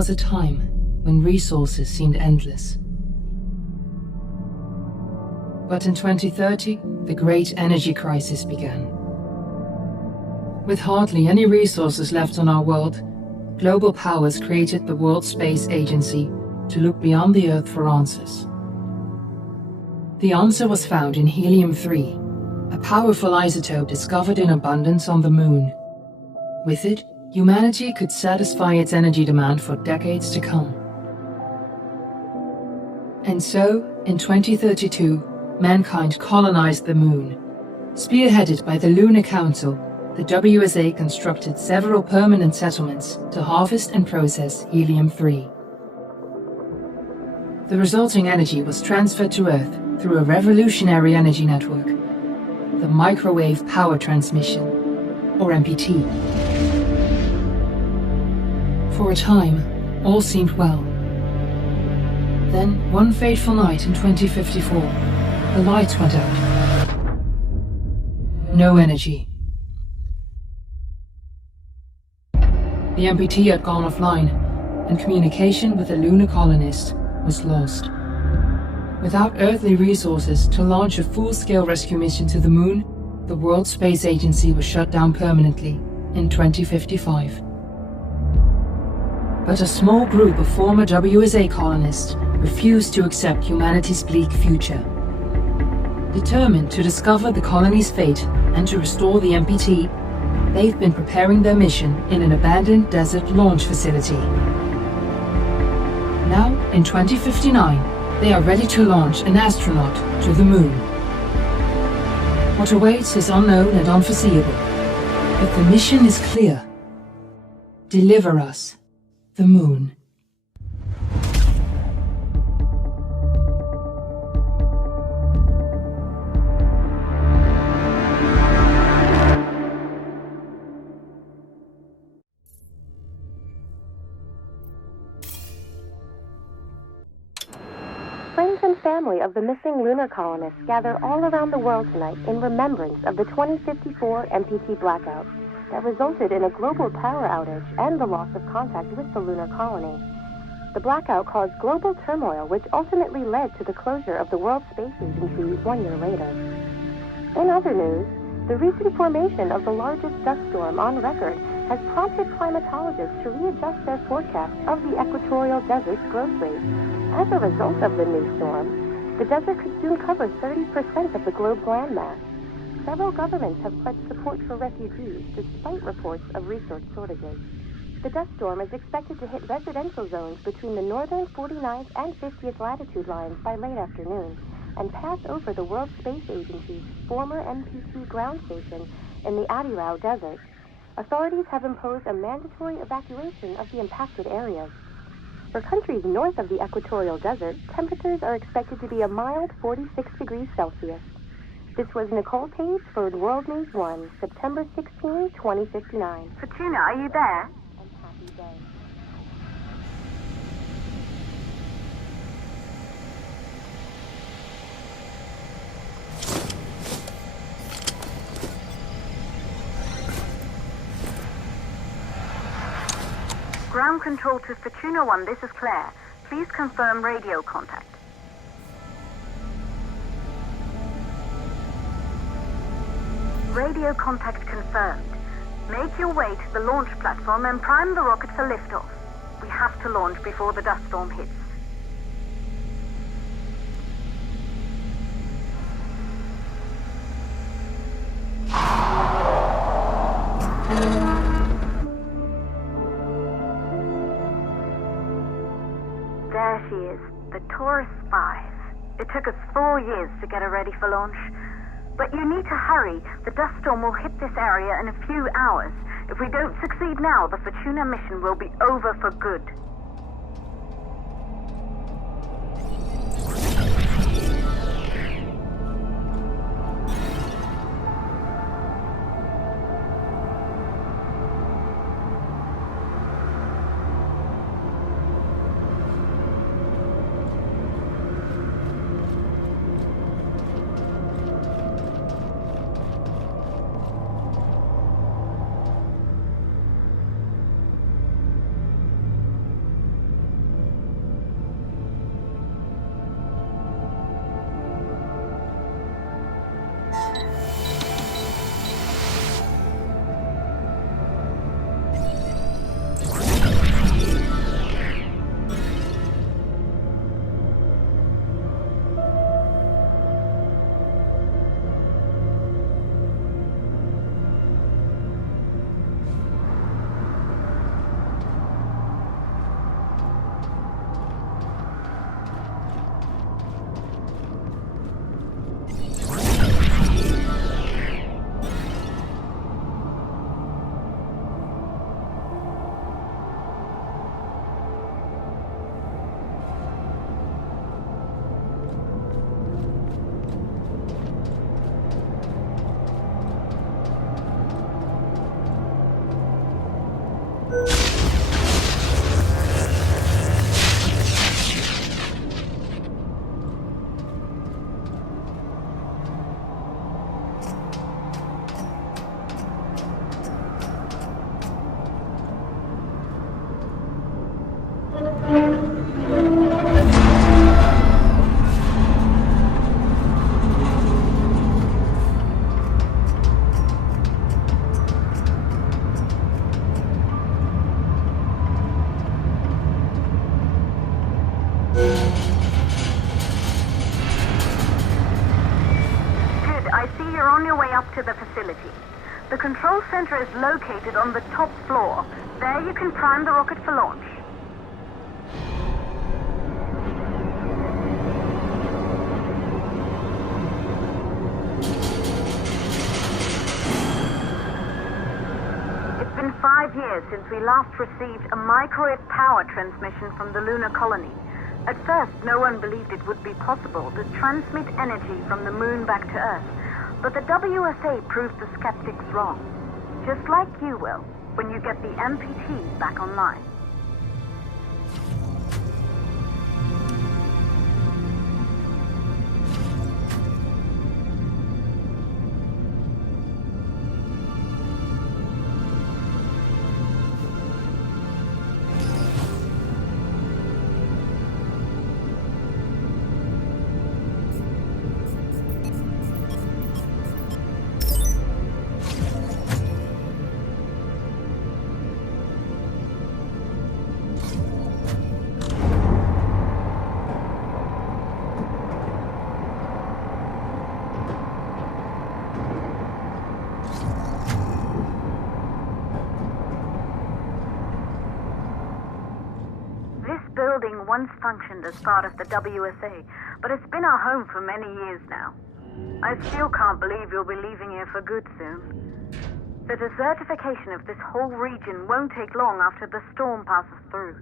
was a time when resources seemed endless. But in 2030, the great energy crisis began. With hardly any resources left on our world, global powers created the World Space Agency to look beyond the Earth for answers. The answer was found in helium-3, a powerful isotope discovered in abundance on the Moon. With it, humanity could satisfy its energy demand for decades to come. And so, in 2032, mankind colonized the Moon. Spearheaded by the Lunar Council, the WSA constructed several permanent settlements to harvest and process helium-3. The resulting energy was transferred to Earth through a revolutionary energy network, the Microwave Power Transmission, or MPT. For a time, all seemed well. Then, one fateful night in 2054, the lights went out. No energy. The MPT had gone offline, and communication with the lunar colonist was lost. Without earthly resources to launch a full-scale rescue mission to the Moon, the World Space Agency was shut down permanently in 2055. But a small group of former WSA colonists refused to accept humanity's bleak future. Determined to discover the colony's fate and to restore the MPT, they've been preparing their mission in an abandoned desert launch facility. Now, in 2059, they are ready to launch an astronaut to the Moon. What awaits is unknown and unforeseeable, but the mission is clear. Deliver us the Moon. Family of the missing lunar colonists gather all around the world tonight in remembrance of the 2054 MPT blackout that resulted in a global power outage and the loss of contact with the lunar colony. The blackout caused global turmoil, which ultimately led to the closure of the World Space Agency 1 year later. In other news, the recent formation of the largest dust storm on record has prompted climatologists to readjust their forecast of the equatorial desert's growth rate. As a result of the new storm, the desert could soon cover 30% of the globe's landmass. Several governments have pledged support for refugees despite reports of resource shortages. The dust storm is expected to hit residential zones between the northern 49th and 50th latitude lines by late afternoon and pass over the World Space Agency's former MPT ground station in the Adirau Desert. Authorities have imposed a mandatory evacuation of the impacted areas. For countries north of the equatorial desert, temperatures are expected to be a mild 46 degrees Celsius. This was Nicole Page for World News 1, September 16, 2059. Fortuna, are you there? And happy day. Ground control to Fortuna 1, this is Claire. Please confirm radio contact. Radio contact confirmed. Make your way to the launch platform and prime the rocket for liftoff. We have to launch before the dust storm hits. There she is, the Taurus 5. It took us 4 years to get her ready for launch. But you need to hurry. The dust storm will hit this area in a few hours. If we don't succeed now, the Fortuna mission will be over for good. you're on your way up to the facility. The control center is located on the top floor. There you can prime the rocket for launch. It's been 5 years since we last received a microwave power transmission from the lunar colony. At first, no one believed it would be possible to transmit energy from the moon back to Earth, but the WSA proved the skeptics wrong. Just like you will, when you get the MPT back online. Building once functioned as part of the WSA, but it's been our home for many years now. I still can't believe you'll be leaving here for good soon. The desertification of this whole region won't take long after the storm passes through.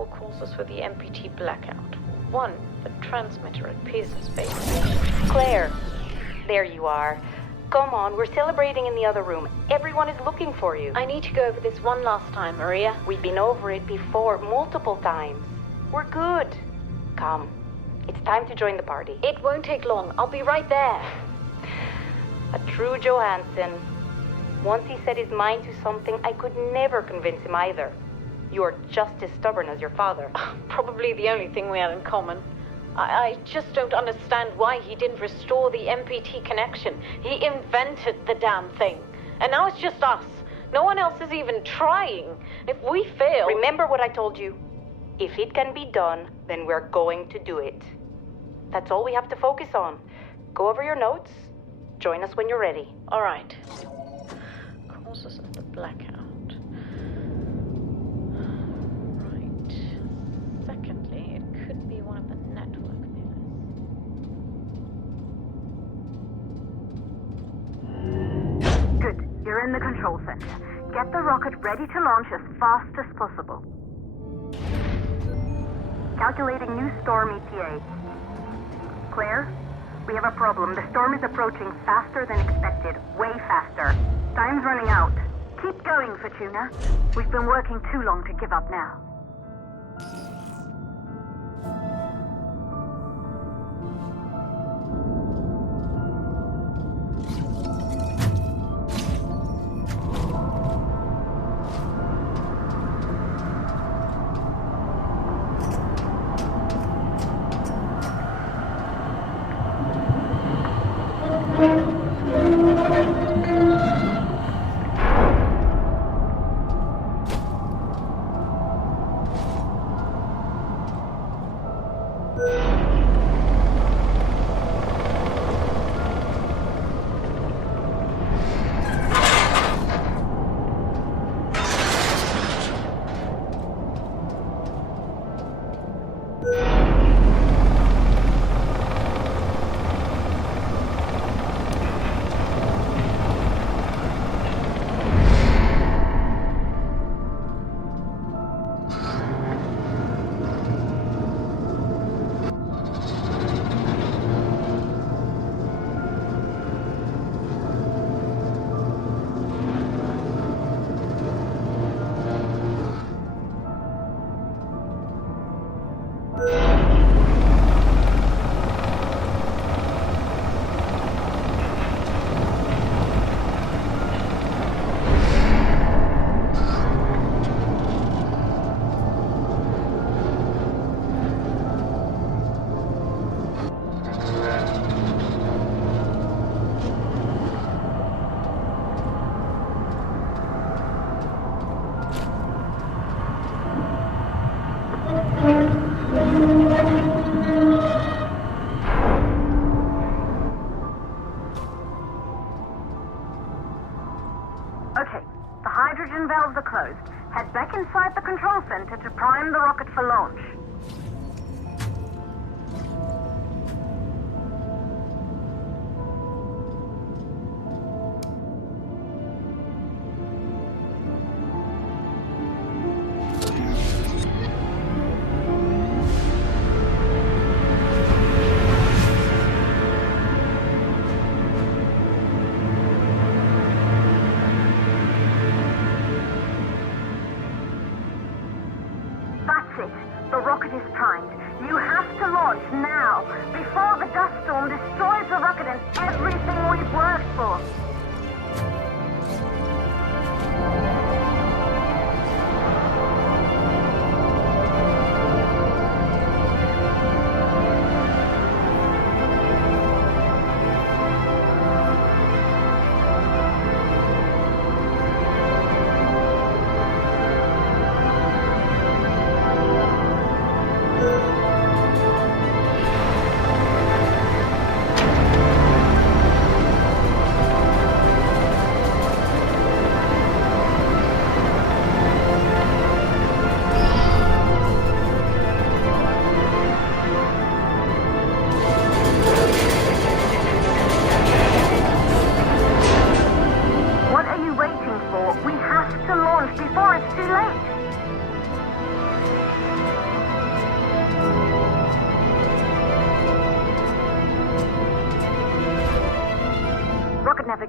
multiple causes for the MPT blackout. One, the transmitter at Pisa Space Station. Claire, there you are. Come on, we're celebrating in the other room. Everyone is looking for you. I need to go over this one last time, Maria. We've been over it before, multiple times. We're good. Come, it's time to join the party. It won't take long. I'll be right there. A true Johansson. Once he set his mind to something, I could never convince him either. You're just as stubborn as your father. Probably the only thing we have in common. I just don't understand why he didn't restore the MPT connection. He invented the damn thing. And now it's just us. No one else is even trying. If we fail... Remember what I told you. If it can be done, then we're going to do it. That's all we have to focus on. Go over your notes. Join us when you're ready. All right. Causes of the blackout. Right. Secondly, it could be one of the network pillars. Good. You're in the control center. Get the rocket ready to launch as fast as possible. Calculating new storm ETA. Claire? We have a problem. The storm is approaching faster than expected. Way faster. Time's running out. Keep going, Fortuna. We've been working too long to give up now. Okay, the hydrogen valves are closed. Head back inside the control center to prime the rocket for launch.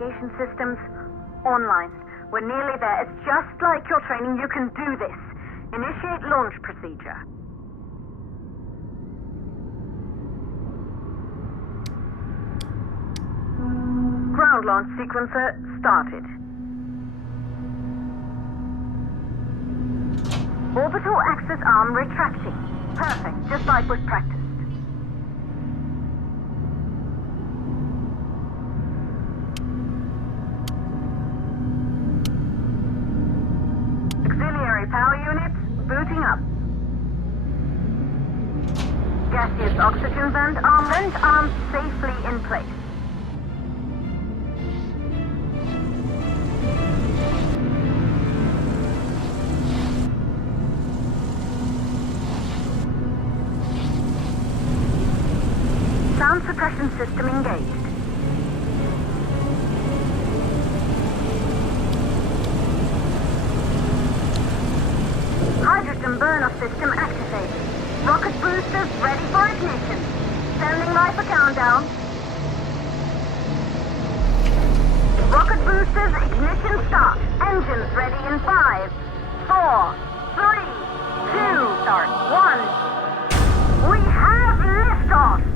navigation systems online. We're nearly there. It's just like your training. You can do this. Initiate launch procedure. Ground launch sequencer started. Orbital axis arm retracting. Perfect, just like was practiced. Auxiliary power units booting up. Gaseous oxygen vent arm safely in place. Sound suppression system engaged. Hydrogen burn-off system activated. Rocket boosters ready for ignition. Standing by for countdown. Rocket boosters ignition start. Engines ready in 5, 4, 3, 2, start, 1. We have liftoff!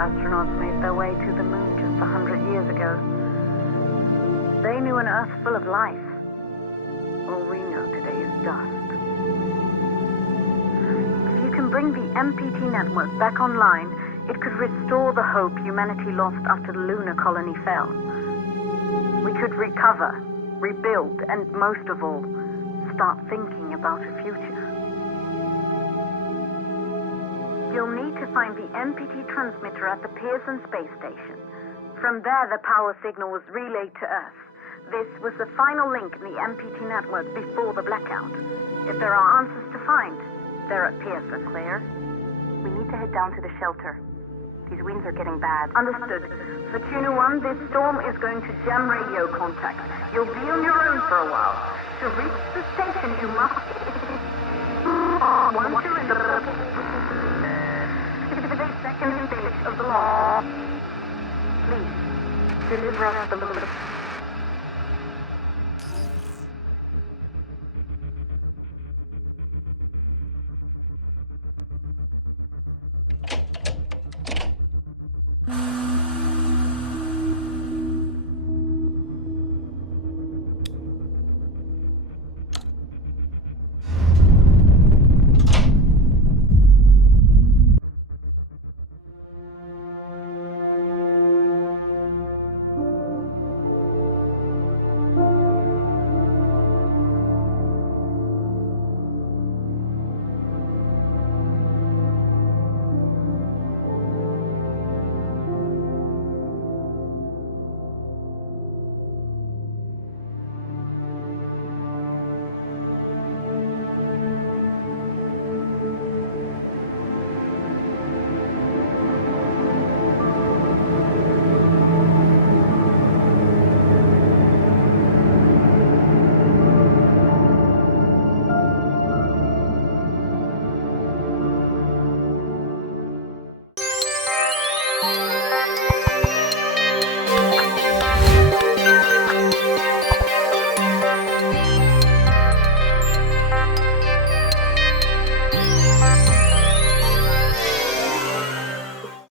Astronauts made their way to the moon just 100 years ago. They knew an Earth full of life. All we know today is dust. If you can bring the MPT network back online, it could restore the hope humanity lost after the lunar colony fell. We could recover, rebuild, and most of all, start thinking about a future. You'll need to find the MPT transmitter at the Pearson space station. From there, the power signal was relayed to Earth. This was the final link in the MPT network before the blackout. If there are answers to find, they're at Pearson. Claire, we need to head down to the shelter. These winds are getting bad. Understood. For Tuna 1, this storm is going to jam radio contact. You'll be on your own for a while. To reach the station, you must... Once you're in the... 58 seconds of the law. Please, deliver us the loop.